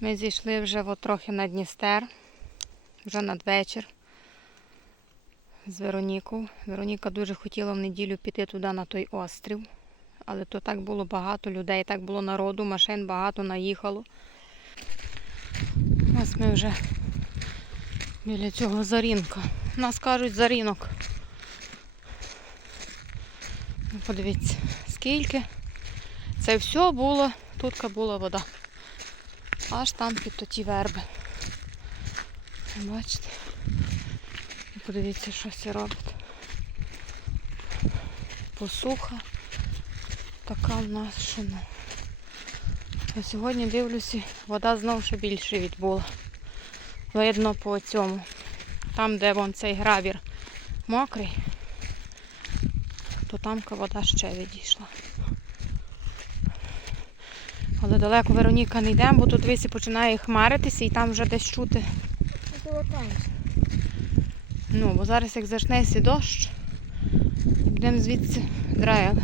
Ми зійшли вже от трохи на Дністер, вже надвечір з Веронікою. Вероніка дуже хотіла в неділю піти туди на той острів, але то так було багато людей, так було народу, машин багато наїхало. Ось ми вже біля цього зарінка. Нас кажуть зарінок. Подивіться, скільки. Це все було, тут була вода. Аж там під ті верби. Бачите? Подивіться, що все робить. Посуха. Така в нас ну. А сьогодні дивлюся, вода знову ще більше відбула. Видно по цьому. Там, де вон цей гравір мокрий, то там вода ще відійшла. Але далеко Вероніка не йдемо, бо тут висі починає хмаритися і там вже десь чути. Ну, бо зараз як зачнеться дощ, будемо звідси драяли.